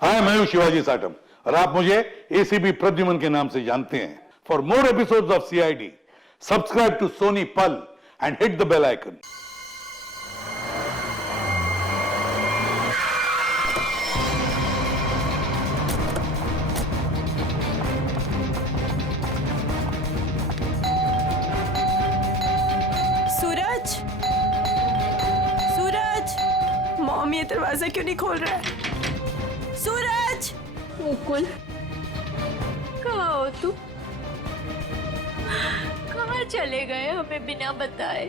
हाय, मैं हूं शिवाजी साटम और आप मुझे एसीपी प्रद्युमन के नाम से जानते हैं। For more episodes of CID, subscribe to Sony Pal and hit the bell icon. Suraj, Suraj, mom ये दरवाजा क्यों नहीं खोल रहा है? सूरज! मुकुल, कहाँ हो तुम? कहाँ चले गए हमें बिना बताए?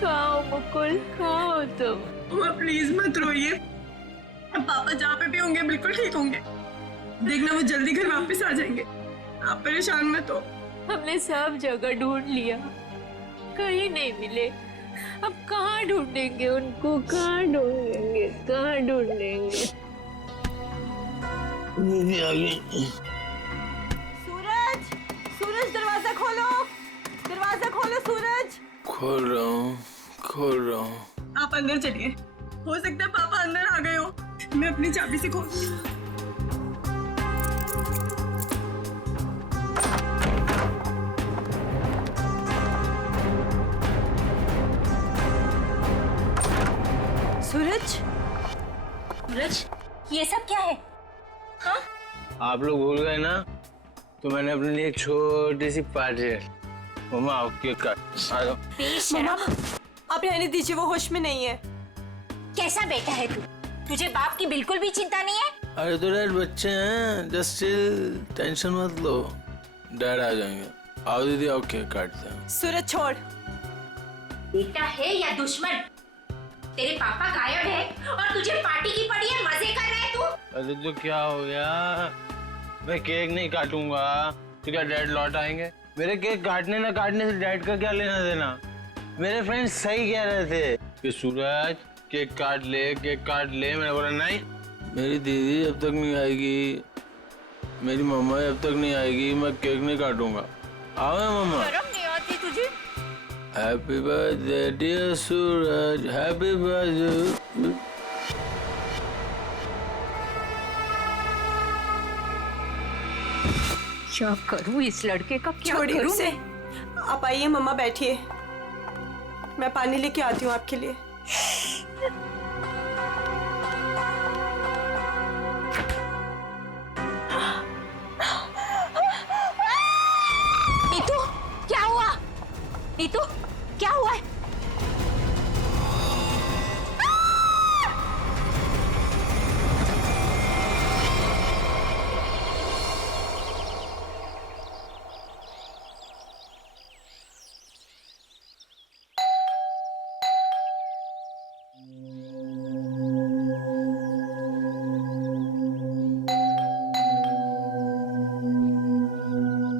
कहाँ हो मुकुल, कहाँ हो तुम? माँ प्लीज मत रोइए, पापा जहाँ पे भी होंगे बिल्कुल ठीक होंगे। देखना वो जल्दी घर वापस आ जाएंगे, आप परेशान मत हो। हमने सब जगह ढूंढ लिया, कहीं नहीं मिले। अब कहाँ ढूंढेंगे उनको, कहाँ ढूंढेंगे, कहाँ ढूंढेंगे? सूरज, सूरज दरवाजा खोलो, दरवाजा खोलो सूरज। खोल रहा हूँ। आप अंदर चलिए, हो सकता है पापा अंदर आ गए हो। मैं अपनी चाबी से खोल। सूरज, सूरज, ये सब क्या है? हाँ? आप लोग भूल गए ना, तो मैंने अपने लिए एक छोटी सी पार्टी है। मम्मा आओ, केक काट। आ जाओ। मम्मा आप रहने दीजिए, वो होश में नहीं है। कैसा बेटा है तू? तुझे बाप की बिल्कुल भी चिंता नहीं है? अरे तो डैड बच्चे हैं, जस्ट चिल, टेंशन मत लो, डैड आ जाएंगे। आओ दीदी, आओ केक काटते हैं। सूरज छोड़। बेटा है या दुश्मन? तेरे पापा गायब है और तुझे पार्टी की पड़ी है, मजे कर रहा है तू? अरे तो क्या हो गया, मैं केक नहीं काटूंगा तो क्या डैड लौट आएंगे? मेरे केक काटने ना काटने से डैड का क्या लेना देना? मेरे फ्रेंड्स सही कह रहे थे कि सूरज केक काट ले, केक काट ले। मैंने बोला नहीं, मेरी दीदी जब तक नहीं आएगी, मेरी मम्मा जब तक नहीं आएगी, मैं केक नहीं काटूंगा। आओ मम्मा। शर्म नहीं आती तुझे? हैप्पी बर्थडे डियर सूरज, हैप्पी बर्थडे। क्या करूं इस लड़के का, क्या छोड़िए करूं उसे। मैं? आप आइए मम्मा, बैठिए, मैं पानी लेके आती हूँ आपके लिए। नीतू, क्या हुआ? नीतू, क्या हुआ है?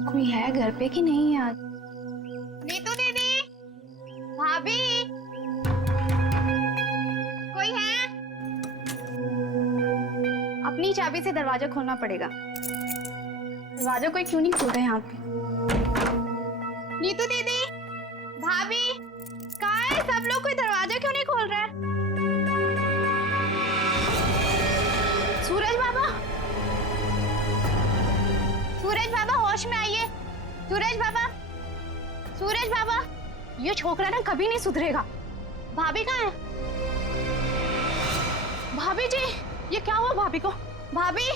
कोई है घर पे कि नहीं आज? नीतू दीदी, भाभी, कोई है? अपनी चाबी से दरवाजा खोलना पड़ेगा। दरवाजा कोई क्यों नहीं खोल रहा है यहाँ पे? नीतू दीदी, भाभी, कहाँ है सब लोग? कोई दरवाजा क्यों नहीं खोल रहा है? सूरज बाबा, सूरज बाबा होश में आइए। सूरज बाबा, सूरज बाबा, ये छोकरा ना कभी नहीं सुधरेगा। भाभी कहाँ है? भाभी जी, ये क्या हुआ भाभी को? भाभी,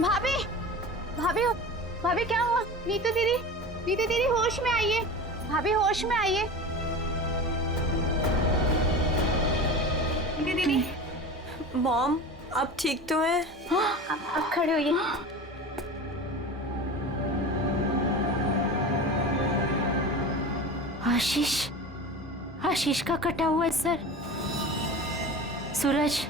भाभी, भाभी, भाभी क्या हुआ? नीतू दीदी, नीतू दीदी होश में आइए। भाभी होश में आइए। नीतू दीदी, मॉम आप ठीक तो हैं? अब खड़े होइए। आशीष, आशीष का कटा हुआ है सर। सूरज,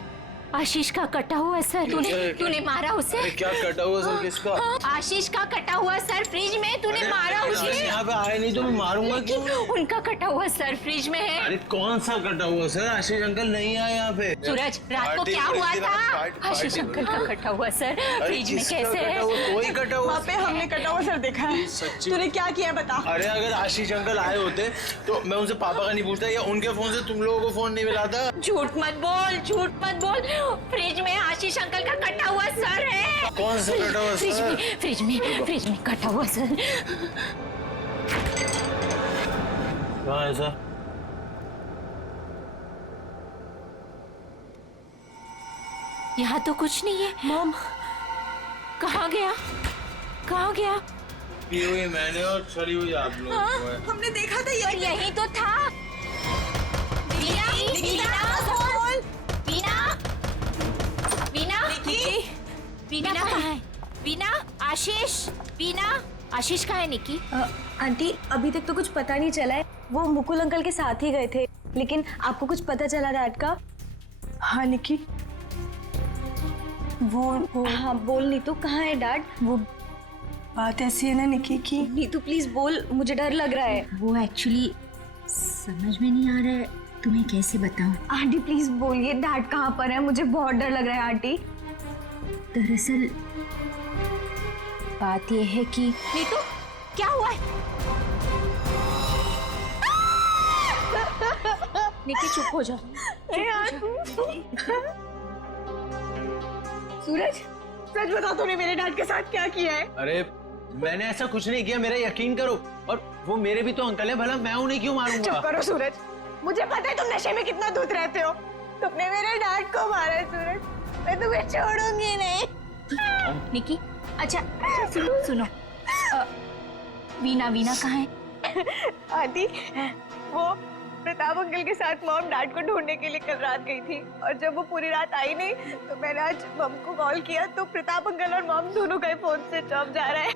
आशीष का कटा हुआ सर। तूने मारा उसे? अरे क्या कटा हुआ सर किसका? आशीष का कटा हुआ सर फ्रिज में, तूने मारा उसे? यहाँ पे आए नहीं तो मैं मारूंगा क्यों? उनका कटा हुआ सर फ्रिज में है। अरे कौन सा कटा हुआ सर? आशीष अंकल नहीं आए यहाँ पे। सूरज, रात को क्या हुआ था? आशीष अंकल का कटा हुआ सर फ्रिज में कैसे है? कोई कटा हुआ? वहाँ पे हमने कटा हुआ सर देखा है। सच्ची? तूने क्या किया बता। अरे अगर आशीष अंकल आए होते तो मैं उनसे पापा का नहीं पूछता या उनके फोन से तुम लोगों को फोन नहीं मिला था। झूठ मत बोल, झूठ मत बोल। फ्रिज में आशीष अंकल का कटा हुआ सर है। कौन सा कटा हुआ सर? फ्रिज में कटा हुआ सर। कहाँ है सर? यहाँ तो कुछ नहीं है। मॉम कहाँ गया? कहाँ गया? पी हुई मैंने और छड़ी हुई आप लोग को है। हमने देखा था और यही तो था। वीना, वीना, वीना कहाँ है? वीना, आशीष कहाँ है निकी? आंटी अभी तक तो कुछ पता नहीं चला है। वो मुकुल अंकल के साथ ही गए थे, लेकिन आपको कुछ पता चला डैड का? हाँ निकी, वो हाँ बोल नीतू, कहाँ है डैड? वो बात ऐसी है ना निकी की नीतू प्लीज बोल, मुझे डर लग रहा है। वो एक्चुअली समझ में नहीं आ रहा है, तुम्हें कैसे बताऊं। आंटी प्लीज बोलिए डैड कहाँ पर है, मुझे बहुत डर लग रहा है आंटी। दरअसल बात यह है कि नीतू क्या हुआ है? निकी चुप हो जा। सूरज, सच बता तूने मेरे डैड के साथ क्या किया है? अरे मैंने ऐसा कुछ नहीं किया, मेरा यकीन करो। और वो मेरे भी तो अंकल है, भला मैं उन्हें क्यों मारूंगा? चुप करो सूरज, मुझे पता है तुम नशे में कितना दूध रहते हो। तुमने मेरे डैड को मारा है सूरज, मैं तुम्हें छोड़ूंगी नहीं। निकी अच्छा सुनो वीना कहाँ है? आदि, वो प्रताप अंकल के साथ मॉम डैड को ढूंढने के लिए कल रात गई थी, और जब वो पूरी रात आई नहीं तो मैंने आज मॉम को कॉल किया तो प्रताप अंकल और मॉम दोनों का फोन स्विच ऑफ जा रहा है।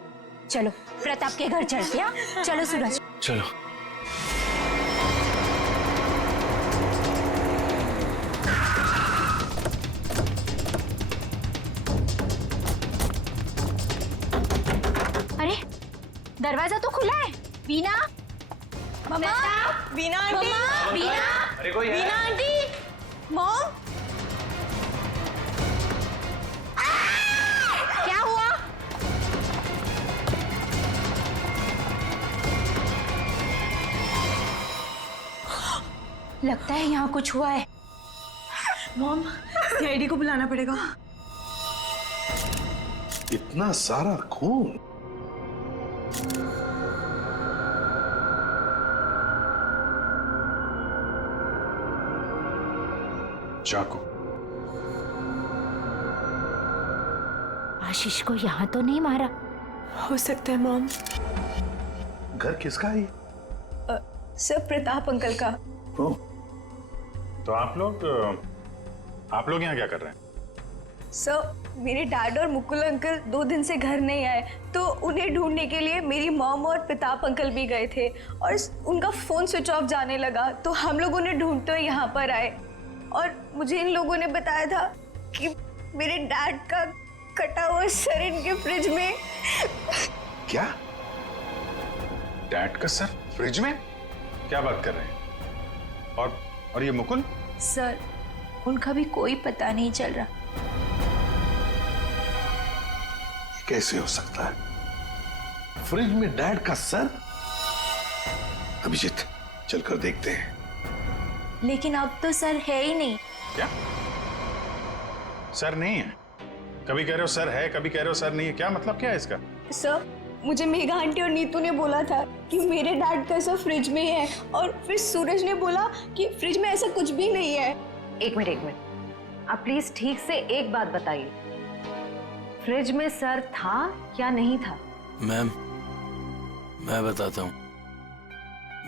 चलो प्रताप के घर चलते हैं। चलो सूरज। चलो। अरे दरवाजा तो खुला है। वीना, मम्मा, वीना आंटी, अरे कोई है? वीना आंटी, मॉम, क्या हुआ? लगता है यहाँ कुछ हुआ है। मॉम, सीआईडी को बुलाना पड़ेगा। इतना सारा खून। चाकू। आशीष को यहाँ तो नहीं मारा। हो सकता है मॉम। घर किसका है? सर प्रताप अंकल का। ओह, तो आप लोग यहाँ क्या कर रहे हैं? सर मेरे डैड और मुकुल अंकल 2 दिन से घर नहीं आए, तो उन्हें ढूंढने के लिए मेरी मॉम और प्रताप अंकल भी गए थे, और उनका फोन स्विच ऑफ जाने लगा तो हम लोग उन्हें ढूंढते हुए यहाँ पर आए, और मुझे इन लोगों ने बताया था कि मेरे डैड का कटा हुआ सर इनके फ्रिज में। क्या? डैड का सर फ्रिज में? क्या बात कर रहे हैं? और ये मुकुल? सर उनका भी कोई पता नहीं चल रहा। कैसे हो सकता है? फ्रिज में डैड का सर? अभिजीत, चलकर देखते हैं। लेकिन अब तो सर है ही नहीं। क्या सर नहीं है? कभी कह रहे हो सर है, कभी कह रहे हो सर नहीं है, क्या मतलब क्या है इसका? सर मुझे मेघा आंटी और नीतू ने बोला था कि मेरे डैड का सर फ्रिज में है, और फिर सूरज ने बोला कि फ्रिज में ऐसा कुछ भी नहीं है। एक मिनट, आप प्लीज ठीक से एक बात बताइए, फ्रिज में सर था या नहीं था? मैम मैं बताता हूँ,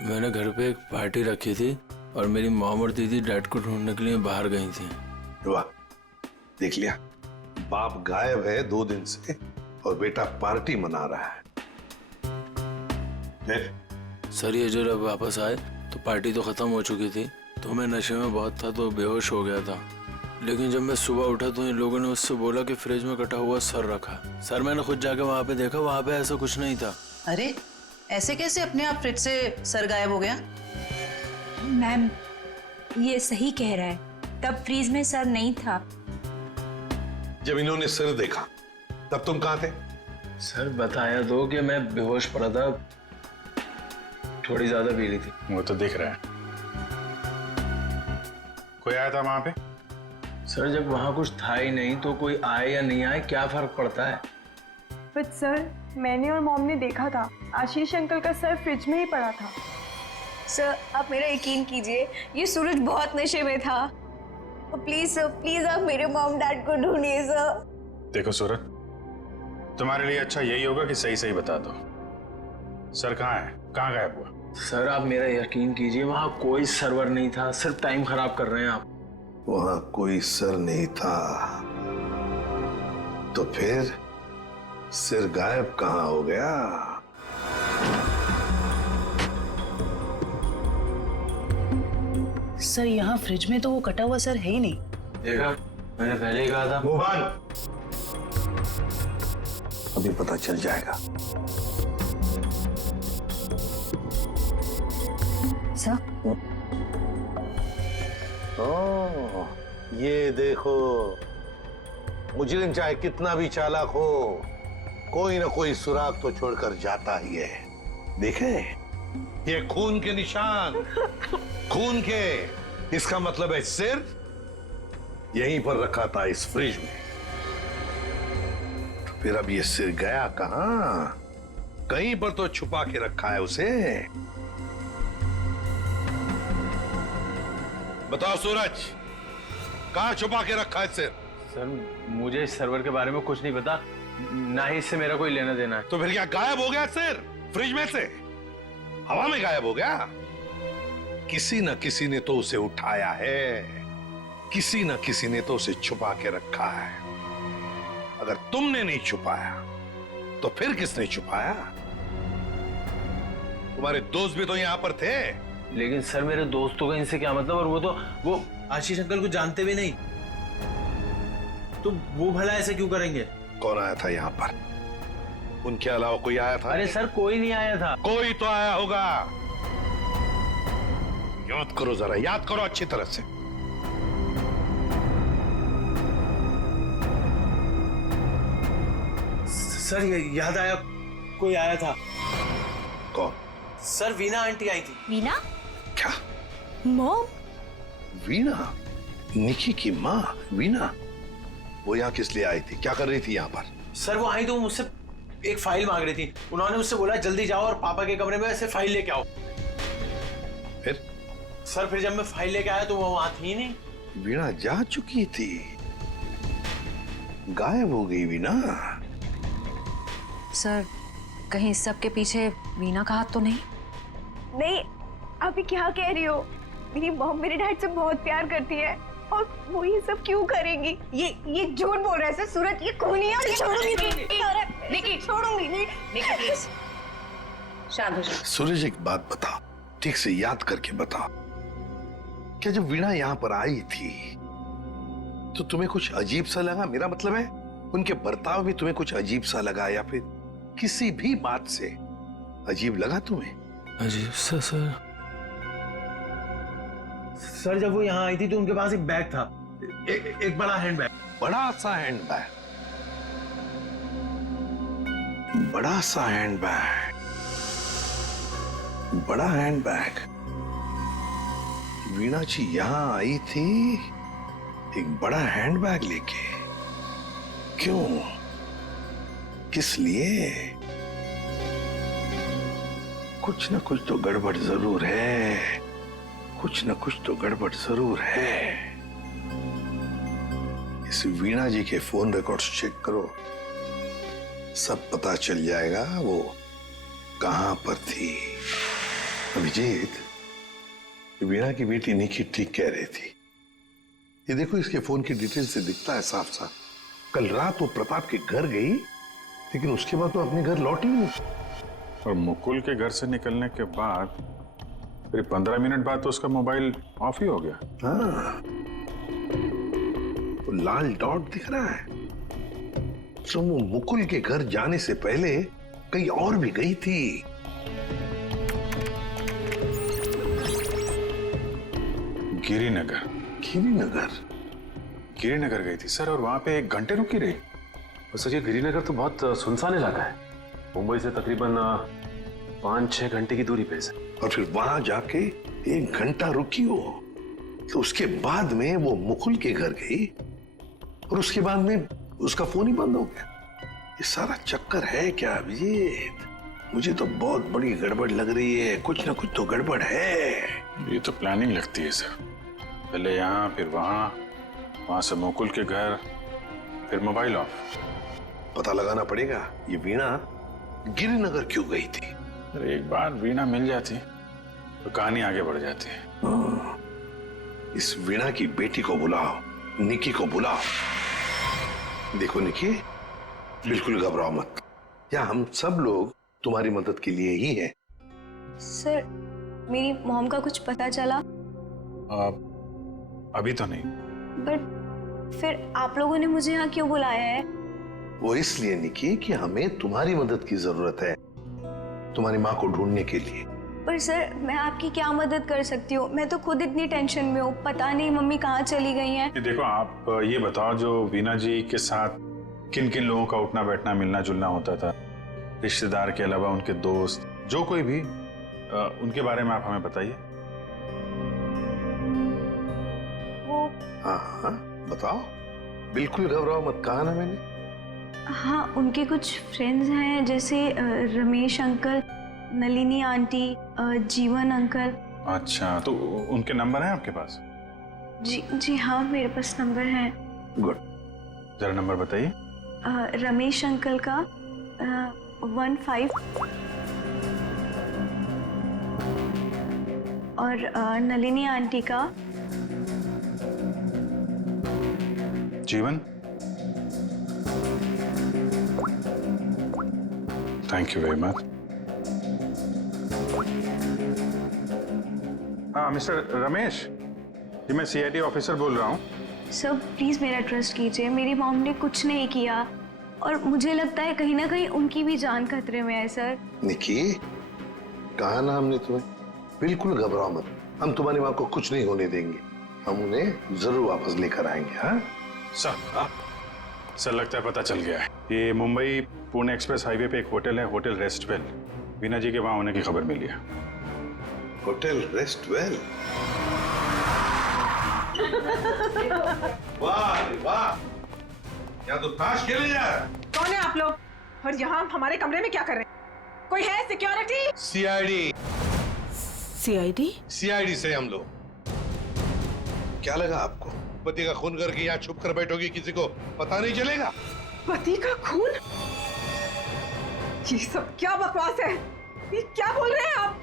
मैंने घर पे एक पार्टी रखी थी और मेरी मॉम और दीदी डैड को ढूंढने के लिए बाहर गई थी। वाह, देख लिया, बाप गायब है 2 दिन से और बेटा पार्टी मना रहा है। सर ये जब वापस आए तो पार्टी तो खत्म हो चुकी थी, तो मैं नशे में बहुत था तो बेहोश हो गया था। लेकिन जब मैं सुबह उठा तो इन लोगों ने उससे बोला कि फ्रिज में कटा हुआ सर रखा। सर मैंने खुद जाके वहाँ पे देखा, वहाँ पे ऐसा कुछ नहीं था। अरे ऐसे कैसे अपने आप फ्रिज से सर गायब हो गया? मैम ये सही कह रहा है, तब फ्रीज में सर नहीं था। जब इन्होंने सर देखा तब तुम कहाँ थे? सर बताया तो कि मैं बेहोश पड़ा था, थोड़ी ज्यादा पी ली थी। वो तो दिख रहा है। कोई आया था वहां पे? सर जब वहां कुछ था ही नहीं तो कोई आए या नहीं आए क्या फर्क पड़ता है? बट सर, मैंने और मॉम ने देखा था आशीष अंकल का सर फ्रिज में ही पड़ा था। सर आप मेरा यकीन कीजिए, ये सूरज बहुत नशे में था। प्लीज सर, प्लीज आप मेरे मॉम डैड को ढूंढिए सर। देखो सूरज, तुम्हारे लिए अच्छा यही होगा कि सही सही बता दो, सर कहाँ है, कहाँ गायब हुआ? सर आप मेरा यकीन कीजिए, वहां कोई सर्वर नहीं था, सिर्फ टाइम खराब कर रहे हैं आप। वहां कोई सर नहीं था तो फिर सिर गायब कहाँ हो गया? सर यहाँ फ्रिज में तो वो कटा हुआ सर है ही नहीं। देखा, मैंने पहले ही कहा था। मोहन, अभी पता चल जाएगा। सर ओह, ये देखो, मुजरिम चाहे कितना भी चालाक हो, कोई ना कोई सुराग तो छोड़कर जाता ही है। देखे, ये खून के निशान, खून के। इसका मतलब है सिर यहीं पर रखा था इस फ्रिज में। तो फिर अब ये सिर गया कहां? कहीं पर तो छुपा के रखा है उसे। बताओ सूरज, कहां छुपा के रखा है सिर? सर मुझे इस सर्वर के बारे में कुछ नहीं पता, ना ही इससे मेरा कोई लेना देना है। तो फिर क्या गायब हो गया सिर फ्रिज में से? हवा में गायब हो गया? किसी न किसी ने तो उसे उठाया है, किसी न किसी ने तो उसे छुपा के रखा है। अगर तुमने नहीं छुपाया तो फिर किसने छुपाया? तुम्हारे दोस्त भी तो यहां पर थे। लेकिन सर मेरे दोस्तों का इनसे क्या मतलब? और वो आशीष अंकल को जानते भी नहीं, तो वो भला ऐसे क्यों करेंगे? कौन आया था यहाँ पर? उनके अलावा कोई आया था? अरे सर कोई नहीं आया था। कोई तो आया होगा। याद करो जरा, याद करो अच्छी तरह से। सर ये याद आया, कोई आया था। कौन? सर वीना आंटी आई थी। वीना? क्या? मॉम? वीना? निकी की माँ वीना? वो यहाँ किस लिए आई थी? क्या कर रही थी यहाँ पर? सर वो आई तो मुझसे एक फाइल मांग रही थी। उन्होंने मुझसे बोला जल्दी जाओ और पापा के कमरे में ऐसे फाइल लेके आओ। फिर? सर फिर जब मैं फाइल लेके आया तो वो वहां थी ही नहीं। वीणा जा चुकी थी, गायब हो गई वीणा। सर कहीं इस सब के पीछे वीना का हाथ तो नहीं? नहीं, आप ये क्या कह रही हो? मेरी मॉम मेरे डैड से बहुत प्यार करती है और वो ये सब क्यों करेंगी? ये झूठ बोल रहा है सर। सूरज ये खूनी है और छोड़ूंगी नहीं। निकी छोड़ूंगी नहीं। निकी प्लीज शांत हो जाओ। सूरज एक बात बताओ, ठीक से याद करके बताओ, क्या जब वीणा यहाँ पर आई थी तो तुम्हें कुछ अजीब सा लगा? मेरा मतलब है उनके बर्ताव में तुम्हें कुछ अजीब सा लगा, या फिर किसी भी बात से अजीब लगा तुम्हें? अजीब सा? सर जब वो यहाँ आई थी तो उनके पास एक बैग था, एक बड़ा हैंड बैग। बड़ा सा हैंड बैग? बड़ा सा हैंड बैग? बड़ा हैंड बैग? वीणा जी यहां आई थी एक बड़ा हैंड बैग लेके? क्यों? किस लिए? कुछ ना कुछ तो गड़बड़ जरूर है, कुछ ना कुछ तो गड़बड़ जरूर है। इस वीणा जी के फोन रिकॉर्ड्स चेक करो, सब पता चल जाएगा वो कहां पर थी। अभिजीत, वीणा की बेटी निकी ठीक कह रही थी। ये देखो, इसके फोन की डिटेल से दिखता है साफ साफ, कल रात वो प्रताप के घर गई लेकिन उसके बाद तो अपने घर लौटी नहीं। और मुकुल के घर से निकलने के बाद फिर 15 मिनट बाद तो उसका मोबाइल ऑफ ही हो गया। हाँ, वो लाल डॉट दिख रहा है, तो वो मुकुल के घर जाने से पहले कहीं और भी गई थी। गिरिनगर। गिरिनगर? गिरिनगर गई थी सर, और वहां पे 1 घंटे रुकी रही। सर ये गिरिनगर तो बहुत सुनसान इलाका है, मुंबई से तकरीबन 5-6 घंटे की दूरी पे है। और फिर वहां जाके 1 घंटा रुकी हो, तो उसके बाद में वो मुकुल के घर गई और उसके बाद में उसका फोन ही बंद हो गया। ये सारा चक्कर है क्या अभिजीत? मुझे तो बहुत बड़ी गड़बड़ लग रही है, कुछ ना कुछ तो गड़बड़ है। ये तो प्लानिंग लगती है सर, पहले यहाँ फिर वहां से मुकुल के घर, फिर मोबाइल ऑफ। पता लगाना पड़ेगा ये वीणा गिरिनगर क्यों गई थी। अरे एक बार वीणा मिल जाती तो कहानी आगे बढ़ जाती है। इस वीणा की बेटी को बुलाओ, निकी को बुलाओ। देखो निकी, बिल्कुल घबराओ मत, यहाँ हम सब लोग तुम्हारी मदद के लिए ही हैं। सर, मेरी मॉम का कुछ पता चला? अभी तो नहीं। बट फिर आप लोगों ने मुझे यहाँ क्यों बुलाया है? वो इसलिए निकी कि हमें तुम्हारी मदद की जरूरत है, तुम्हारी माँ को ढूंढने के लिए। पर सर, मैं आपकी क्या मदद कर सकती हूँ? मैं तो खुद इतनी टेंशन में हूँ, पता नहीं मम्मी कहाँ चली गई हैं। देखो आप ये बताओ, जो वीणा जी के साथ किन किन लोगों का उठना बैठना मिलना जुलना होता था, रिश्तेदार के अलावा उनके दोस्त, जो कोई भी, उनके बारे में आप हमें बताइए। वो हाँ बताओ, बिल्कुल घबराओ मत, कहा ना मैंने। हाँ, उनके कुछ फ्रेंड्स हैं, जैसे रमेश अंकल, नलिनी आंटी, जीवन अंकल। अच्छा, तो उनके नंबर हैं आपके पास? जी हाँ, मेरे पास नंबर है। गुड, जरा नंबर बताइए। रमेश अंकल का 15 और नलिनी आंटी का। जीवन, थैंक यू वेरी मच। हाँ मिस्टर रमेश, जी मैं सीआईडी ऑफिसर बोल रहा हूँ। सर प्लीज मेरा ट्रस्ट कीजिए, मेरी मॉम ने कुछ नहीं किया और मुझे लगता है कहीं ना कहीं उनकी भी जान खतरे में है। सर निकी, कहा ना हमने तुम्हें, बिल्कुल घबराओ मत, हम तुम्हारी माँ को कुछ नहीं होने देंगे, हम उन्हें जरूर वापस लेकर आएंगे। हाँ सर लगता है पता चल गया है। ये मुंबई पुणे एक्सप्रेस हाईवे पे एक होटल है, होटल रेस्टवेल। वीणा जी के वहां होने की खबर मिली है। होटल रेस्टवेल? वाह वाह, यहाँ तो ताश खेले जा रहा है। कौन है आप लोग और यहाँ हमारे कमरे में क्या कर रहे हैं? कोई है सिक्योरिटी? सीआईडी। सीआईडी? सीआईडी से हम लोग। क्या लगा आपको, पति का खून करके यहाँ छुप कर बैठोगी, किसी को पता नहीं चलेगा? पति का खून? ये सब क्या बकवास है? ये क्या बोल रहे हैं आप?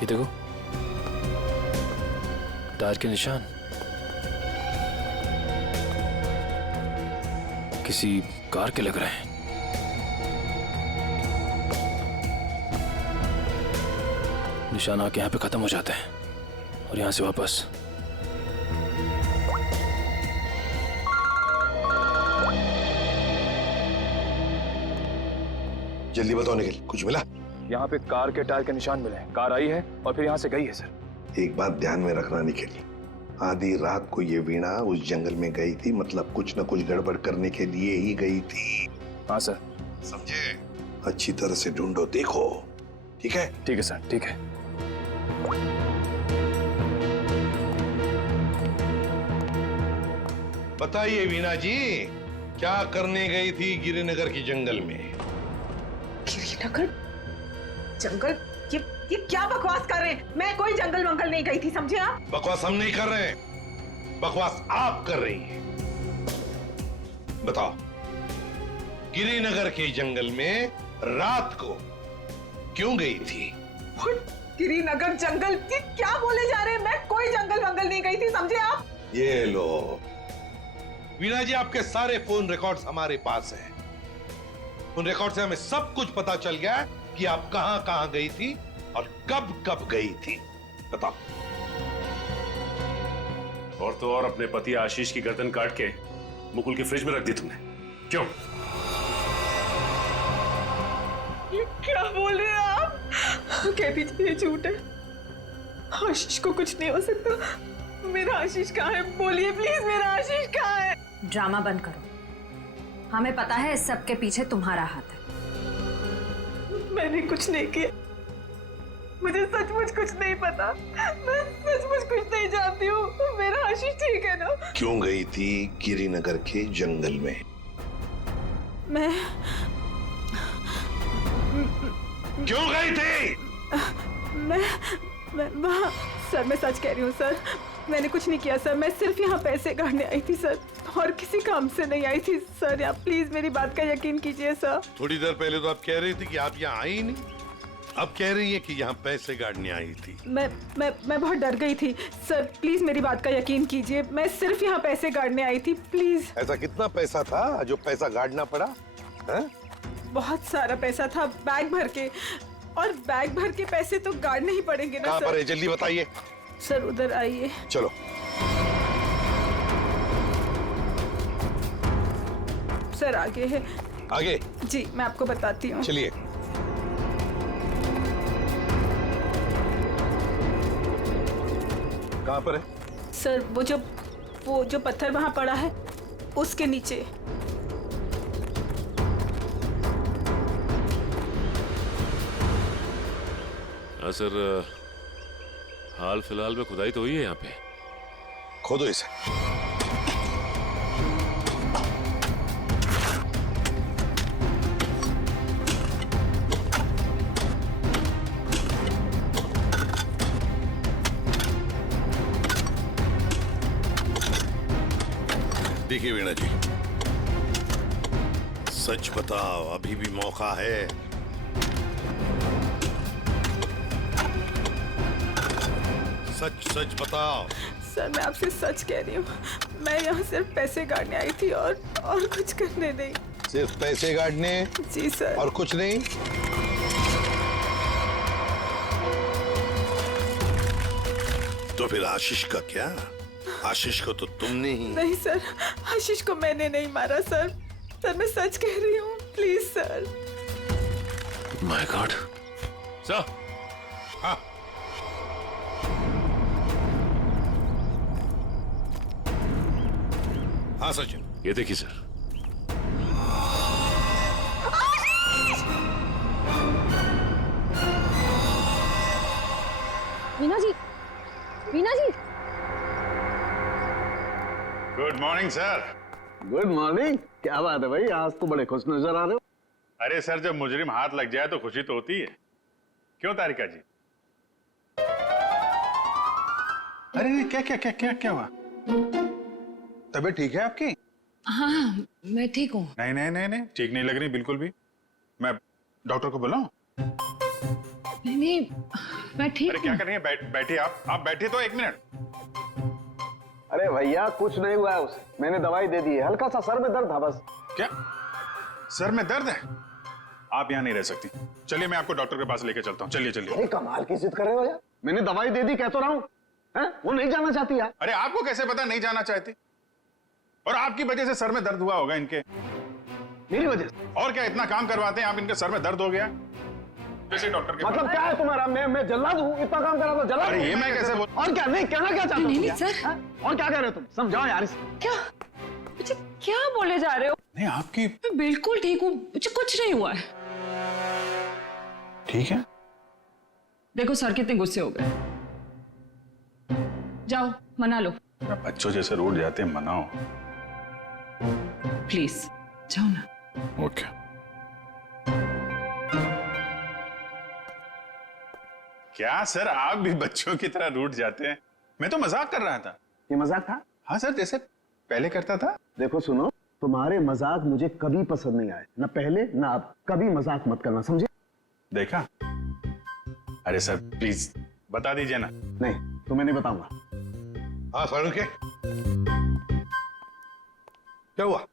ये देखो, टायर के निशान, किसी कार के लग रहे हैं। निशान आके यहाँ पे खत्म हो जाते हैं और यहाँ से वापस। जल्दी बताओ निखिल, कुछ मिला? यहाँ पे कार के टायर के निशान मिले, कार आई है और फिर यहाँ से गई है सर। एक बात ध्यान में रखना निखिल, आधी रात को ये वीणा उस जंगल में गई थी, मतलब कुछ न कुछ गड़बड़ करने के लिए ही गई थी। हाँ सर। समझे? अच्छी तरह से ढूंढो, देखो। ठीक है? ठीक है सर, ठीक है। बताइए वीणा जी, क्या करने गई थी गिरिनगर की जंगल में? गिरिनगर जंगल? ये क्या बकवास कर रहे हैं? मैं कोई जंगल वंगल नहीं गई थी, समझे आप? बकवास हम नहीं कर रहे हैं, बकवास आप कर रही हैं। बताओ, गिरिनगर के जंगल में रात को क्यों गई थी? गिरिनगर जंगल? ये क्या बोले जा रहे हैं? मैं कोई जंगल वंगल नहीं गई थी, समझे आप? ये लो वीणा जी, आपके सारे फोन रिकॉर्ड्स हमारे पास हैं। उन रिकॉर्ड से हमें सब कुछ पता चल गया कि आप कहां कहां गई थी और कब कब गई थी। बताओ। और तो और अपने पति आशीष की गर्दन काट के मुकुल की फ्रिज में रख दी तुमने, क्यों? ये क्या बोल रहे हैं आप? कह दीजिए ये झूठ है, आशीष को कुछ नहीं हो सकता। मेरा आशीष कहाँ है? बोलिए प्लीज, मेरा आशीष कहाँ है? ड्रामा बंद करो, हमें पता है इस सब के पीछे तुम्हारा हाथ है। मैंने कुछ नहीं किया, मुझे सचमुच कुछ नहीं पता, मैं सचमुच कुछ नहीं जानती हूँ। मेरा आशीष ठीक है ना? क्यों गई थी गिरिनगर के जंगल में? मैं क्यों गई थी? मैं वहाँ, सर मैं सच कह रही हूँ सर, मैंने कुछ नहीं किया सर, मैं सिर्फ यहाँ पैसे काटने आई थी सर, और किसी काम से नहीं आई थी सर। आप प्लीज मेरी बात का यकीन कीजिए सर। थोड़ी देर पहले तो आप कह रही थी कि आप यहाँ आई ही नहीं, अब कह रही है कि यहाँ पैसे काटने आई थी। मैं बहुत डर गई थी सर, प्लीज मेरी बात का यकीन कीजिए, मैं सिर्फ यहाँ पैसे काटने आई थी, प्लीज। ऐसा कितना पैसा था जो पैसा गाड़ना पड़ा? है? बहुत सारा पैसा था, बैग भर के, और बैग भर के पैसे तो गाड़ने ही पड़ेंगे ना कहाँ सर। पर है, जल्दी बताइए। सर उधर आइए। चलो। सर आगे है। आगे? जी मैं आपको बताती हूँ। चलिए। कहाँ पर है? सर वो जो पत्थर वहाँ पड़ा है उसके नीचे। हाँ सर, हाल फिलहाल में खुदाई तो हुई है यहाँ पे। खोदो इसे। देखिए वीणा जी, सच बताओ, अभी भी मौका है। सच सच बताओ। सर मैं आपसे सच कह रही हूँ, मैं यहाँ सिर्फ पैसे गाड़ने आई थी और कुछ करने नहीं। सिर्फ पैसे गाड़ने? जी सर। और कुछ नहीं? तो फिर आशीष का क्या? आशीष को तो तुमने ही। नहीं सर, आशीष को मैंने नहीं मारा सर, सर मैं सच कह रही हूँ, please sir. My God. Sir. हाँ। हाँ सचिन। ये देखिए sir. Veena ji, Veena ji. Good morning sir. Good morning. क्या बात है भाई, आज तो बड़े खुश नजर आ रहे हो। अरे सर, जब मुजरिम हाथ लग जाए तो खुशी तो होती है, क्यों तारिका जी? अरे क्या क्या क्या क्या क्या हुआ? तबीयत ठीक है आपकी? हाँ मैं ठीक हूँ। नहीं नहीं नहीं नहीं, ठीक नहीं लग रही बिल्कुल भी। मैं डॉक्टर को बुलाऊं? नहीं मैं ठीक। अरे क्या कर रही है? बैठिए आप बैठिए तो 1 मिनट। अरे भैया कुछ नहीं हुआ है उसे, मैंने दवाई दे दी है, हल्का सा सर में दर्द था बस। क्या सर में दर्द है? आप यहाँ नहीं रह सकती, चलिए मैं आपको डॉक्टर के पास लेके चलता हूँ। चलिए चलिए। अरे कमाल की जिद कर रहे हो यार, मैंने दवाई दे दी, कह तो रहा हूँ। वो नहीं जाना चाहती यार। अरे आपको कैसे पता नहीं जाना चाहती? और आपकी वजह से सर में दर्द हुआ होगा इनके। मेरी वजह से? और क्या, इतना काम करवाते हैं आप, इनके सर में दर्द हो गया। डॉक्टर के मतलब क्या है तुम्हारा? मैं जल्लाद हूँ, इतना काम करा तो जल्लाद? अरे ये मैं कैसे बोल? और क्या? नहीं कहना क्या चाहते हो? नहीं सर। और क्या कह रहे हो तुम? समझाओ यार इसे। क्या मुझे क्या बोले जा रहे हो? नहीं आपकी। मैं बिल्कुल ठीक हूँ, मुझे कुछ नहीं हुआ है। ठीक है। देखो सर कितने गुस्से हो गए, जाओ मना लो। बच्चों जैसे रोड जाते हैं, मनाओ प्लीज, जाओ ना। ओके। क्या सर, आप भी बच्चों की तरह रूठ जाते हैं? मैं तो मजाक कर रहा था। ये मजाक था? हाँ सर, जैसे पहले करता था। देखो सुनो, तुम्हारे मजाक मुझे कभी पसंद नहीं आए, ना पहले ना अब। कभी मजाक मत करना, समझे? देखा? अरे सर प्लीज बता दीजिए ना। नहीं, तुम्हें नहीं बताऊंगा। हाँ फारूक है? क्या हुआ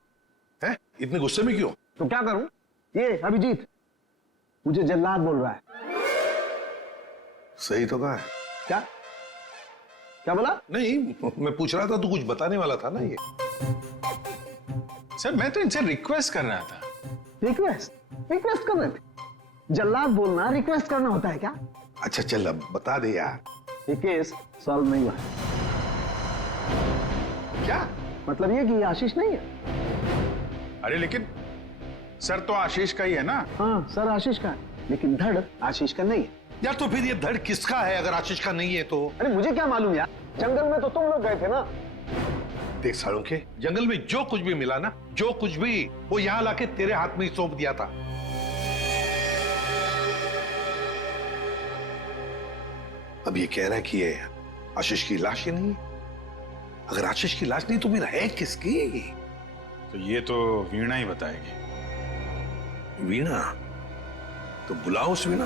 है? इतने गुस्से में क्यों? तो क्या करूं? ये अभिजीत मुझे जल्लाद बोल रहा है। सही तो कहा है। क्या क्या बोला? नहीं, मैं पूछ रहा था, तू कुछ बताने वाला था ना। ये सर मैं तो इनसे रिक्वेस्ट कर रहा था। रिक्वेस्ट कर रहे थे? जल्लाद बोलना रिक्वेस्ट करना होता है क्या? अच्छा चल अब बता दे यार। ये केस सॉल्व नहीं हुआ। क्या मतलब ये कि ये आशीष नहीं है। अरे लेकिन सर तो आशीष का ही है ना? हाँ सर आशीष का है, लेकिन धड़ आशीष का नहीं है। यार तो फिर ये धड़ किसका है अगर आशीष का नहीं है तो? अरे मुझे क्या मालूम यार, जंगल में तो तुम लोग गए थे ना। देख सालुंखे, जंगल में जो कुछ भी मिला ना, जो कुछ भी, वो यहां लाके तेरे हाथ में ही सौंप दिया था। अब ये कह रहा है कि ये आशीष की लाश ही नहीं है। अगर आशीष की लाश नहीं तो फिर है किसकी? तो ये तो वीणा ही बताएगी। वीणा? तो बुलाओ उस वीणा।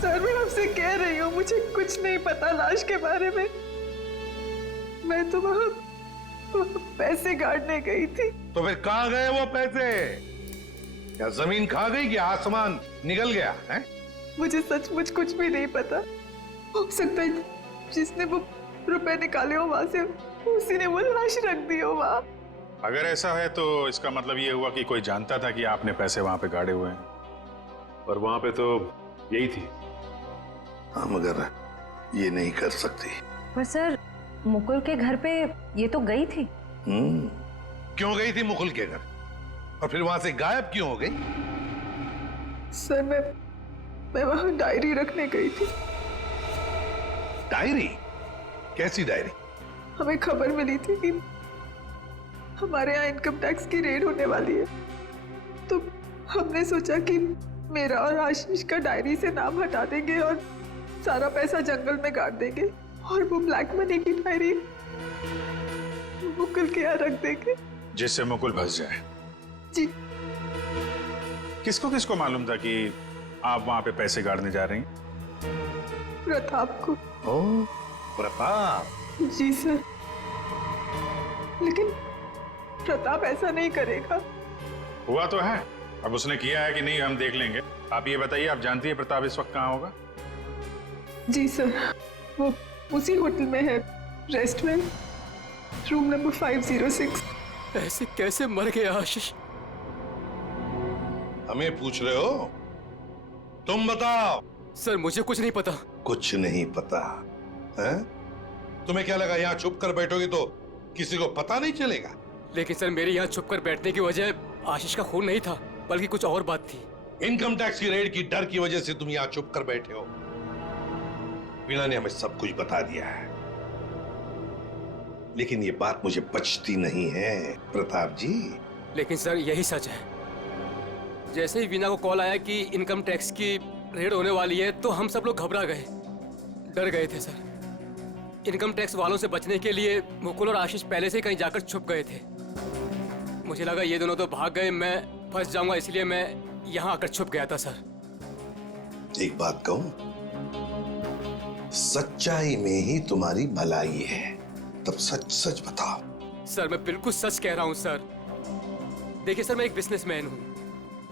सर मैं आपसे कह रही हूँ, मुझे कुछ नहीं पता लाश के बारे में। मैं तो वहाँ पैसे गाड़ने गई थी। तो फिर कहाँ गए वो पैसे? क्या जमीन खा गई कि आसमान निकल गया है? मुझे सचमुच कुछ भी नहीं पता। हो सकता है जिसने वो रुपए निकाले हो वहां से, उसी ने वो लाश रख दी हो वहां। अगर ऐसा है तो इसका मतलब ये हुआ कि कोई जानता था कि आपने पैसे वहां पे गाड़े हुए हैं, और वहां पे तो यही थी। हाँ मगर ये नहीं कर सकती। पर सर मुकुल के घर पे ये तो गई थी। क्यों गई थी मुकुल के घर? और फिर वहां से गायब क्यों हो गई? सर मैं वहां डायरी रखने गई थी। डायरी? कैसी डायरी? हमें खबर मिली थी कि हमारे यहाँ इनकम टैक्स की रेड होने वाली है, तो हमने सोचा कि मेरा और आशीष का डायरी से नाम हटा देंगे और सारा पैसा जंगल में गाड़ देंगे, और वो ब्लैक मनी की डायरी मुकुल के यहाँ रख देंगे, जिससे मुकुल फंस जाए। जी। किसको किसको मालूम था कि आप वहां पे पैसे गाड़ने जा रही हैं? प्रताप को। ओह, प्रताप? जी सर, लेकिन प्रताप ऐसा नहीं करेगा। हुआ तो है, अब उसने किया है कि नहीं हम देख लेंगे। आप ये बताइए, आप जानती है प्रताप इस वक्त कहाँ होगा? जी सर, वो उसी होटल में है, रेस्टोरेंट, रूम नंबर 506। ऐसे कैसे मर गया आशीष? हमें पूछ रहे हो? तुम बताओ। सर मुझे कुछ नहीं पता। कुछ नहीं पता है? तुम्हें क्या लगा यहाँ छुप कर बैठोगी तो किसी को पता नहीं चलेगा? लेकिन सर मेरे यहाँ छुप कर बैठने की वजह आशीष का खून नहीं था, बल्कि कुछ और बात थी। इनकम टैक्स की रेड की डर की वजह से तुम यहाँ छुप कर बैठे हो। वीणा ने हमें सब कुछ बता दिया है, लेकिन ये बात मुझे पचती नहीं है प्रताप जी। लेकिन सर यही सच है। जैसे ही वीणा को कॉल आया कि इनकम टैक्स की रेड होने वाली है, तो हम सब लोग घबरा गए, डर गए थे सर। इनकम टैक्स वालों से बचने के लिए मुकुल और आशीष पहले से कहीं जाकर छुप गए थे। मुझे लगा ये दोनों तो भाग गए, मैं फंस जाऊंगा, इसलिए मैं यहाँ आकर छुप गया था सर। एक बात कहूं, सच्चाई में ही तुम्हारी भलाई है, तब सच सच बताओ। सर मैं बिल्कुल सच कह रहा हूँ सर। देखिए सर, मैं एक बिजनेसमैन हूँ।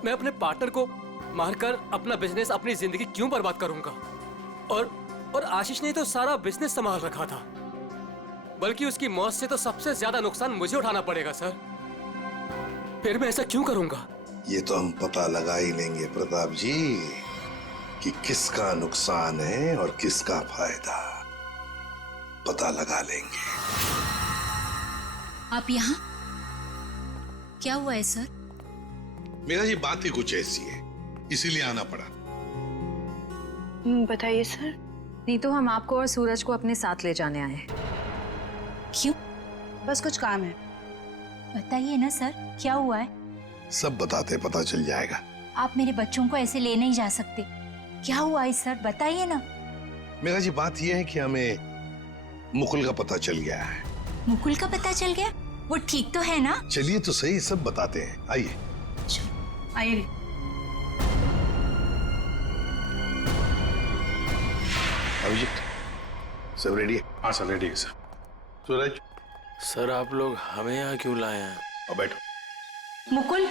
मैं अपने पार्टनर को मारकर अपना बिजनेस, अपनी जिंदगी क्यों बर्बाद करूंगा? और आशीष ने तो सारा बिजनेस संभाल रखा था, बल्कि उसकी मौत से तो सबसे ज्यादा नुकसान मुझे उठाना पड़ेगा सर। फिर मैं ऐसा क्यों करूंगा? ये तो हम पता लगा ही लेंगे प्रताप जी कि किसका नुकसान है और किसका फायदा, पता लगा लेंगे। आप यहाँ? क्या हुआ है सर? मेरा जी बात ही कुछ ऐसी है, इसीलिए आना पड़ा। बताइए सर। नहीं तो हम आपको और सूरज को अपने साथ ले जाने आए हैं। क्यों? बस कुछ काम है। बताइए ना सर, क्या हुआ है? सब बताते पता चल जाएगा। आप मेरे बच्चों को ऐसे ले नहीं जा सकते। क्या हुआ है सर, बताइए ना। मेरा जी बात यह है कि हमें मुकुल का पता चल गया है। मुकुल का पता चल गया? वो ठीक तो है ना? चलिए तो सही, सब बताते हैं, आइए। आइए। अभिजीत सब रेडी है? हाँ सर रेडी है सर। सूरज? सर आप लोग हमें यहाँ क्यों लाए हैं? अब बैठो। मुकुल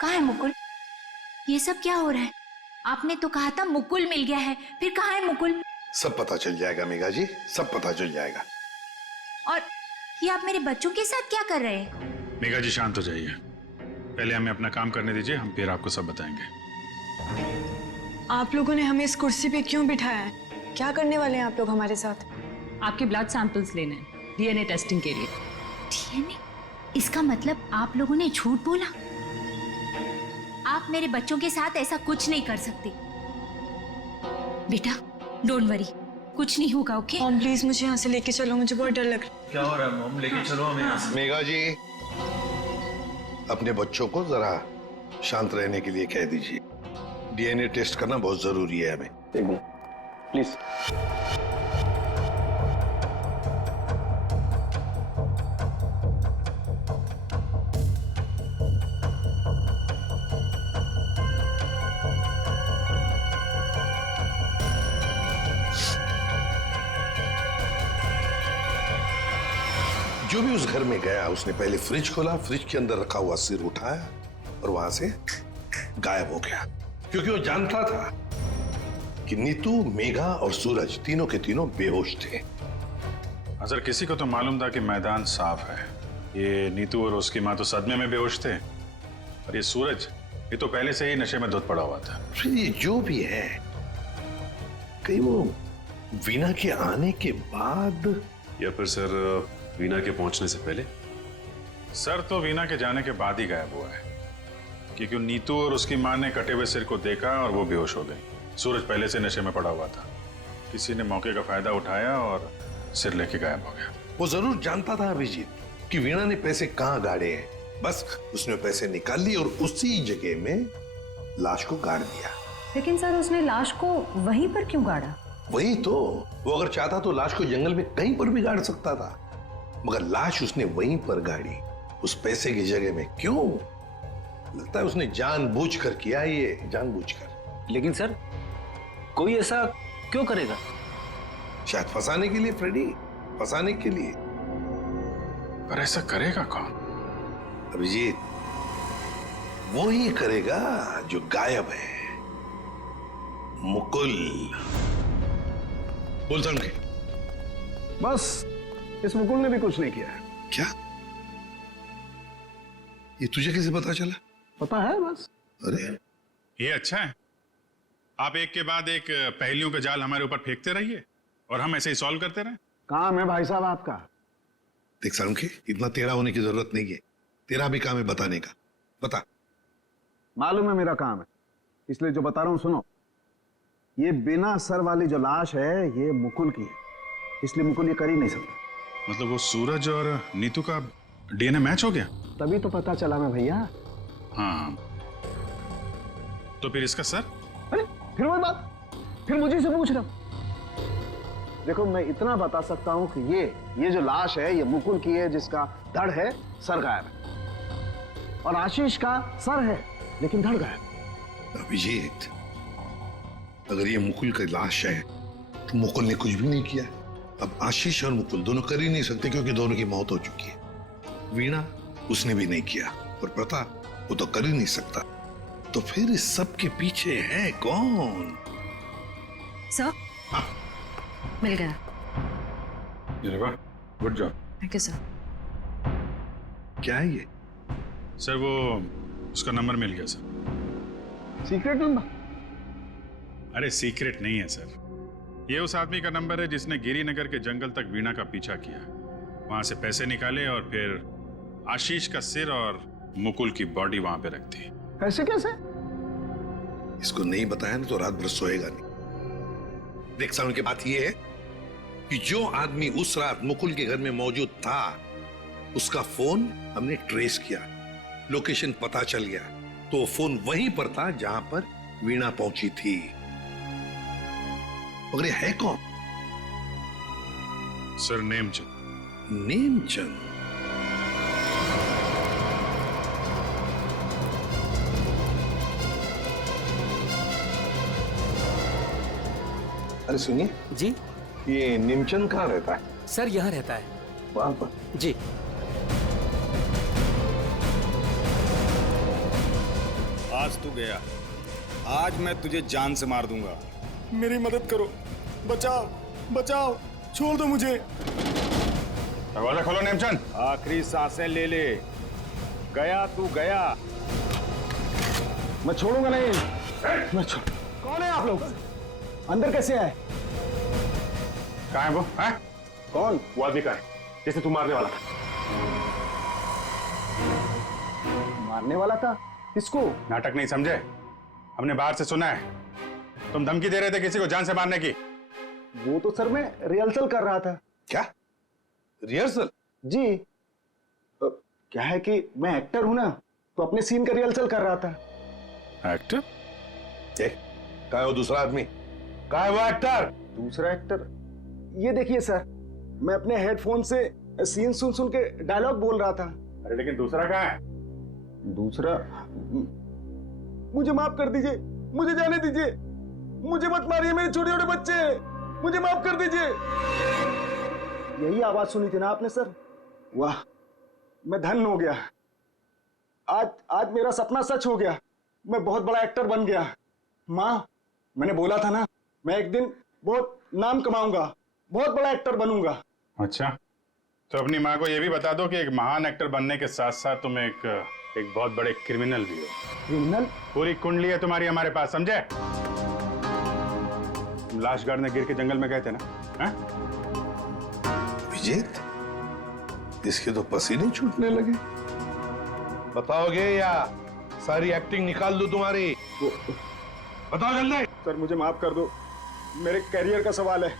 कहाँ है? मुकुल, ये सब क्या हो रहा है? आपने तो कहा था मुकुल मिल गया है, फिर कहाँ है मुकुल? सब पता चल जाएगा मेघा जी, सब पता चल जाएगा। और ये आप मेरे बच्चों के साथ क्या कर रहे हैं? मेघा जी शांत हो जाइए, पहले हमें अपना काम करने दीजिए, हम फिर आपको सब बताएंगे। आप लोगों ने हमें इस कुर्सी पे क्यों बिठाया है? क्या करने वाले हैं आप लोग हमारे साथ? आपके ब्लड सैंपल्स लेने हैं डीएनए टेस्टिंग के लिए। डीएनए? इसका मतलब आप लोगों ने झूठ बोला? आप मेरे बच्चों के साथ ऐसा कुछ नहीं कर सकते। बेटा डोंट वरी, कुछ नहीं होगा। ओके मॉम प्लीज मुझे यहाँ से लेके चलो, मुझे बहुत डर लग रहा है। क्या हो रहा है मॉम, लेके चलो हमें यहाँ से। मेघा जी, अपने बच्चों को जरा शांत रहने के लिए कह दीजिए। डीएनए टेस्ट करना बहुत जरूरी है हमें। एक मिनट प्लीज। जो भी उस घर में गया उसने पहले फ्रिज खोला, फ्रिज के अंदर रखा हुआ सिर उठाया और वहां से गायब हो गया, क्योंकि वो जानता था कि नीतू, मेघा और सूरज तीनों के तीनों बेहोश थे। अगर किसी को तो मालूम था कि मैदान साफ है। ये नीतू और उसकी माँ तो सदमे में बेहोश थे, और ये सूरज ये तो पहले से ही नशे में धुत पड़ा हुआ था। फिर ये जो भी है, कहीं वो वीना के आने के बाद या फिर सर वीना के पहुंचने से पहले? सर तो वीना के जाने के बाद ही गायब हुआ है, क्योंकि नीतू और उसकी माँ ने कटे हुए सिर को देखा और वो बेहोश हो गई। सूरज पहले से नशे में पड़ा हुआ था, किसी ने मौके का फायदा उठाया और सिर लेके गायब हो गया। वो जरूर जानता था अभिजीत कि वीणा ने पैसे कहाँ गाड़े हैं, बस उसने पैसे निकाल लिए और उसी जगह में लाश को गाड़ दिया। लेकिन सर उसने लाश को वहीं पर क्यों गाड़ा? वही तो, वो अगर चाहता तो लाश को जंगल में कहीं पर भी गाड़ सकता था, मगर लाश उसने वहीं पर गाड़ी, उस पैसे की जगह में। क्यों? लगता है उसने जानबूझकर किया, ये जानबूझकर। लेकिन सर कोई ऐसा क्यों करेगा? शायद फंसाने के लिए फ्रेडी, फंसाने के लिए। पर ऐसा करेगा कौन? अभिजीत, वो ही करेगा जो गायब है, मुकुल। बोल समझे? बस इस मुकुल ने भी कुछ नहीं किया है। क्या? ये तुझे कैसे पता चला? पता है बस। अरे ये अच्छा है, आप एक के बाद एक पहेलियों का जाल हमारे ऊपर फेंकते रहिए और हम ऐसे ही सॉल्व करते रहे। काम है भाई साहब आपका। देख सालुंखे, इतना टेढ़ा होने की जरूरत नहीं है, तेरा भी काम है बताने का। बता। मालूम है मेरा काम है, इसलिए जो बता रहा हूं सुनो। ये बिना सर वाली जो लाश है ये मुकुल की है, इसलिए मुकुल ये कर ही नहीं सकता। मतलब वो सूरज और नीतू का डीएनए मैच हो गया? तभी तो पता चला ना भैया। हाँ, तो फिर इसका सर? अरे फिर वही बात, फिर मुझे से पूछ रहा हूं। देखो मैं इतना बता सकता हूं कि ये जो लाश है ये मुकुल की है, जिसका धड़ है, सर गायब है। और आशीष का सर है लेकिन धड़ गायब। अभिजीत, अगर ये मुकुल की लाश है तो मुकुल ने कुछ भी नहीं किया। अब आशीष और मुकुल दोनों कर ही नहीं सकते, क्योंकि दोनों की मौत हो चुकी है। वीणा, उसने भी नहीं किया, और प्रताप, वो तो कर ही नहीं सकता। तो फिर इस सब के पीछे है कौन? सर मिल गया। Good job. Thank you sir. क्या है ये? सर वो उसका नंबर मिल गया सर। Secret number? अरे सीक्रेट नहीं है सर, ये उस आदमी का नंबर है जिसने गिरिनगर के जंगल तक वीणा का पीछा किया, वहां से पैसे निकाले और फिर आशीष का सिर और मुकुल की बॉडी वहां पे रख दी। कैसे कैसे? इसको नहीं बताया ना तो रात भर सोएगा नहीं। देख सामने की बात यह है कि जो आदमी उस रात मुकुल के घर में मौजूद था, उसका फोन हमने ट्रेस किया, लोकेशन पता चल गया, तो फोन वहीं पर था जहां पर वीणा पहुंची थी। मगर ये है कौन? सर नेमचंद। नेमचंद? अरे सुनिए जी, ये नेमचंद कहाँ रहता है? सर यहाँ रहता है। वहां पर? जी। आज तू गया, आज मैं तुझे जान से मार दूंगा। मेरी मदद करो, बचाओ बचाओ, छोड़ दो मुझे। दरवाजा खोलो नेमचंद। आखिरी सांसें ले ले। गया तू गया। मैं छोड़ूंगा नहीं। मैं छोड़। कौन है आप लोग? अंदर कैसे आए? कहाँ है वो? है? कौन? वो आदमी कहाँ है जिसे तू मारने वाला था? मारने वाला था? किसको? नाटक नहीं समझे, हमने बाहर से सुना है। तुम धमकी दे रहे थे किसी को जान से मारने की। वो तो सर मैं रिहर्सल कर रहा था। क्या रिहर्सल? जी क्या है कि मैं एक्टर हूं ना, तो अपने सीन का रिहर्सल कर रहा था। एक्टर? कहाँ है वो दूसरा आदमी? कहाँ है वो एक्टर? दूसरा एक्टर ये देखिए सर, मैं अपने हेडफोन से सीन सुन सुन के डायलॉग बोल रहा था। अरे लेकिन दूसरा कहाँ है? दूसरा मुझे माफ कर दीजिए, मुझे जाने दीजिए, मुझे मत मारिए, मेरे छोटे छोटे बच्चे हैं, मुझे माफ कर दीजिए। यही आवाज सुनी थी ना आपने सर? वाह, मैं धन्य हो गया। आज मेरा सपना सच हो गया, मैं बहुत बड़ा एक्टर बन गया। माँ, मैंने बोला था ना, मैं एक दिन बहुत नाम कमाऊंगा, बहुत बड़ा एक्टर बनूंगा। अच्छा, तो अपनी माँ को यह भी बता दो कि एक महान एक्टर बनने के साथ साथ तुम एक बहुत बड़े क्रिमिनल भी हो। क्रिमिनल? पूरी कुंडली है तुम्हारी हमारे पास, समझे? तुम लाश गाड़ने गिर के जंगल में गए थे ना? है? विजेत, इसके तो पसीने छूटने लगे। बताओगे या सारी एक्टिंग निकाल दो तुम्हारी? बताओ जल्दी। सर मुझे माफ कर दो, मेरे करियर का सवाल है।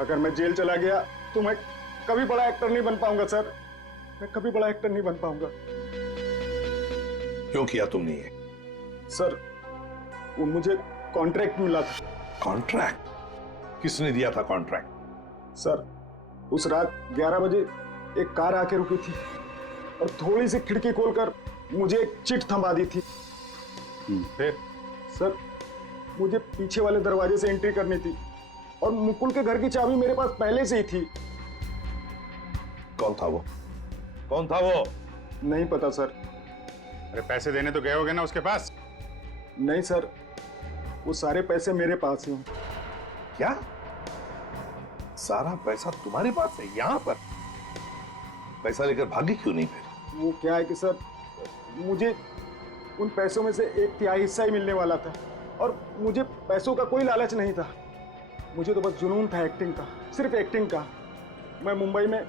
अगर मैं जेल चला गया तो मैं कभी बड़ा एक्टर नहीं बन पाऊंगा सर, मैं कभी बड़ा एक्टर नहीं बन पाऊंगा। क्यों किया तुमने ये? सर वो मुझे कॉन्ट्रैक्ट मिला था। कॉन्ट्रैक्ट? किसने दिया था कॉन्ट्रैक्ट? सर उस रात 11 बजे एक कार आके रुकी थी और थोड़ी सी खिड़की खोलकर मुझे एक चिट थमा दी थी। फिर? सर मुझे पीछे वाले दरवाजे से एंट्री करनी थी और मुकुल के घर की चाबी मेरे पास पहले से ही थी। कौन था वो? कौन था वो? नहीं पता सर। अरे पैसे देने तो गए होगे ना उसके पास? नहीं सर, वो सारे पैसे मेरे पास ही हैं। क्या? सारा पैसा तुम्हारे पास है? यहाँ पर पैसा लेकर भागे क्यों नहीं फिर? वो क्या है कि सर, मुझे उन पैसों में से 1/3 हिस्सा ही मिलने वाला था और मुझे पैसों का कोई लालच नहीं था। मुझे तो बस जुनून था एक्टिंग का, सिर्फ एक्टिंग का। मैं मुंबई में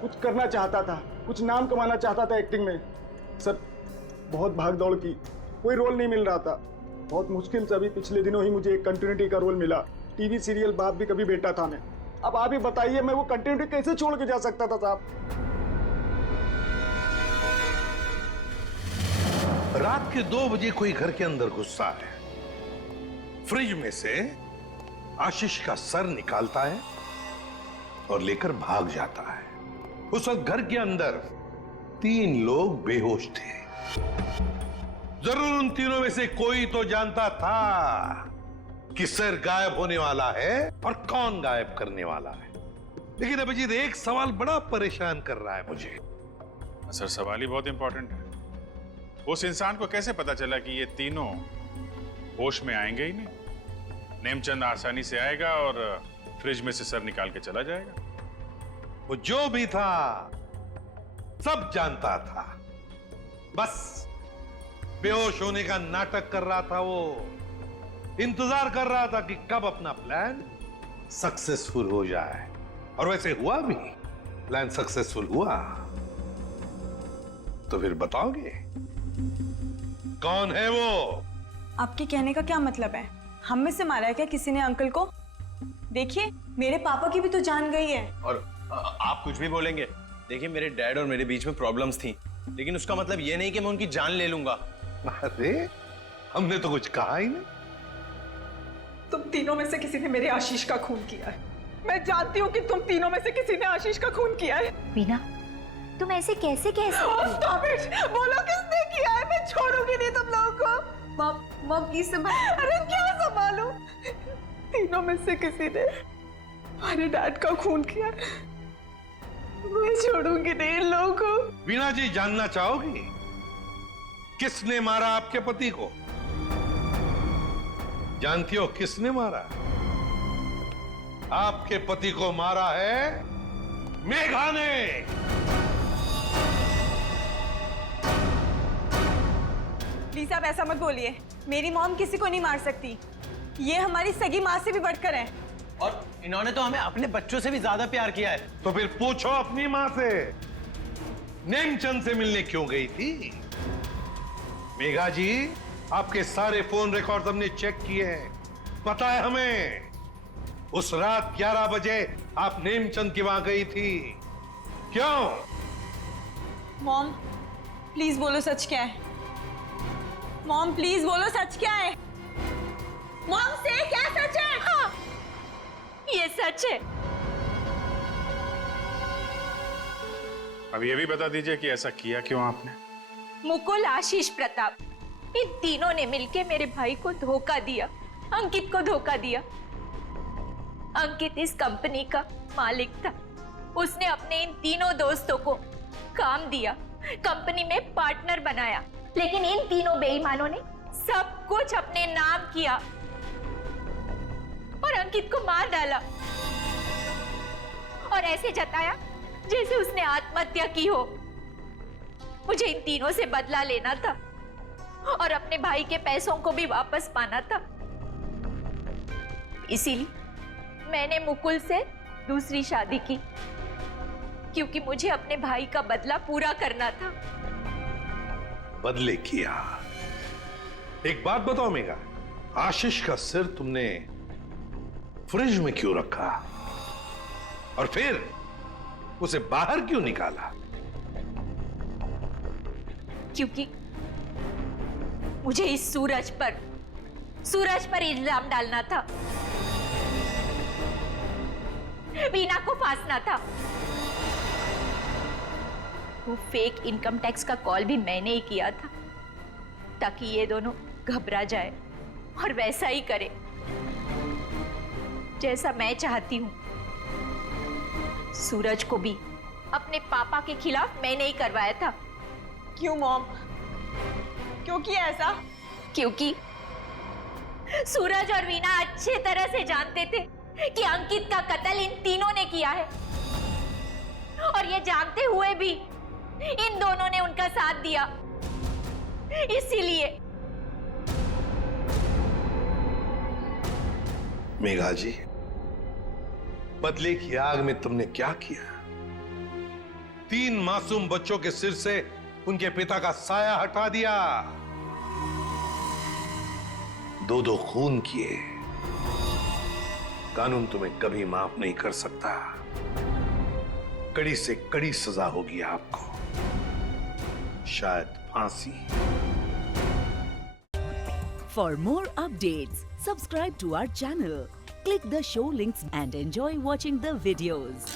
कुछ करना चाहता था, कुछ नाम कमाना चाहता था एक्टिंग में। सर बहुत भाग दौड़ की, कोई रोल नहीं मिल रहा था। बहुत मुश्किल से अभी पिछले दिनों ही मुझे एक कंटिन्यूटी का रोल मिला। टीवी सीरियल बाप भी कभी बेटा था मैं। अब आप ही बताइए, मैं वो कंटिन्यूटी कैसे छोड़ के जा सकता था साहब? रात के 2 बजे कोई घर के अंदर घुसता है, फ्रिज में से आशीष का सर निकालता है और लेकर भाग जाता है। उस वक्त घर के अंदर 3 लोग बेहोश थे। जरूर उन तीनों में से कोई तो जानता था कि सर गायब होने वाला है और कौन गायब करने वाला है। लेकिन अभिजीत, एक सवाल बड़ा परेशान कर रहा है मुझे। सर सवाल ही बहुत इंपॉर्टेंट है। उस इंसान को कैसे पता चला कि ये तीनों होश में आएंगे ही नहीं? नेमचंद आसानी से आएगा और फ्रिज में से सर निकाल के चला जाएगा। वो जो भी था सब जानता था, बस बेहोश होने का नाटक कर रहा था। वो इंतजार कर रहा था कि कब अपना प्लान सक्सेसफुल हो जाए, और वैसे हुआ भी। प्लान सक्सेसफुल हुआ। तो फिर बताओगे कौन है वो? आपके कहने का क्या मतलब है? हम में से मारा है क्या किसी ने अंकल को? देखिए, मेरे पापा की भी तो जान गई है। और आप कुछ भी बोलेंगे, देखिए मेरे डैड और मेरे बीच में प्रॉब्लम्स थी, लेकिन उसका मतलब ये नहीं कि मैं उनकी जान ले लूंगा। अरे हमने तो कुछ कहा ही नहीं। तुम तीनों में से किसी ने मेरे आशीष का खून किया है। मैं जानती हूँ कि तुम तीनों में से किसी ने आशीष का खून किया है। वीना, तुम ऐसे कैसे कह सकती हो? Stop it! बोलो किसने किया है? मैं छोड़ूंगी नहीं तुम लोगों को। मॉम प्लीज संभाल। अरे क्या संभालूं? तीनों में से किसी ने हमारे डैड का खून किया है। मैं छोड़ूंगी नहीं इन लोगों को। वीणा जी, जानना चाहोगी किसने मारा आपके पति को? जानती हो किसने मारा? आपके पति को मारा है मेघा ने। प्लीज आप ऐसा मत बोलिए। मेरी मॉम किसी को नहीं मार सकती। ये हमारी सगी माँ से भी बढ़कर है। और इन्होंने तो हमें अपने बच्चों से भी ज्यादा प्यार किया है। तो फिर पूछो अपनी माँ से, नेमचंद से मिलने क्यों गई थी? मेघा जी, आपके सारे फोन रिकॉर्ड हमने चेक किए हैं। पता है हमें, उस रात 11 बजे आप नेमचंद के वहां गई थी। क्यों? मॉम प्लीज बोलो सच क्या है। मॉम प्लीज बोलो सच क्या है। मॉम से क्या सच है? हाँ, ये सच है। अब ये भी बता दीजिए कि ऐसा किया क्यों आपने? मुकुल, आशीष, प्रताप, इन तीनों ने मिलके मेरे भाई को धोखा दिया, अंकित को धोखा दिया। अंकित इस कंपनी का मालिक था। उसने अपने इन तीनों दोस्तों को काम दिया, कंपनी में पार्टनर बनाया, लेकिन इन तीनों बेईमानों ने सब कुछ अपने नाम किया और अंकित को मार डाला और ऐसे जताया जैसे उसने आत्महत्या की हो। मुझे इन तीनों से बदला लेना था और अपने भाई के पैसों को भी वापस पाना था। इसीलिए मैंने मुकुल से दूसरी शादी की, क्योंकि मुझे अपने भाई का बदला पूरा करना था। बदले किया। एक बात बताओ मेघा, आशीष का सिर तुमने फ्रिज में क्यों रखा और फिर उसे बाहर क्यों निकाला? क्योंकि मुझे इस सूरज पर इल्जाम डालना था, वीना को फांसना था। वो फेक इनकम टैक्स का कॉल भी मैंने ही किया था ताकि ये दोनों घबरा जाए और वैसा ही करे जैसा मैं चाहती हूं। सूरज को भी अपने पापा के खिलाफ मैंने ही करवाया था। क्यों मॉम? क्यों किया ऐसा? क्योंकि सूरज और वीना अच्छे तरह से जानते थे कि अंकित का कत्ल इन तीनों ने किया है, और ये जानते हुए भी इन दोनों ने उनका साथ दिया। इसीलिए मेघा जी, बदले की आग में तुमने क्या किया? 3 मासूम बच्चों के सिर से उनके पिता का साया हटा दिया, 2 खून किए। कानून तुम्हें कभी माफ नहीं कर सकता। कड़ी से कड़ी सजा होगी आपको, शायद फांसी। For more updates, subscribe to our channel, click the show links and enjoy watching the videos.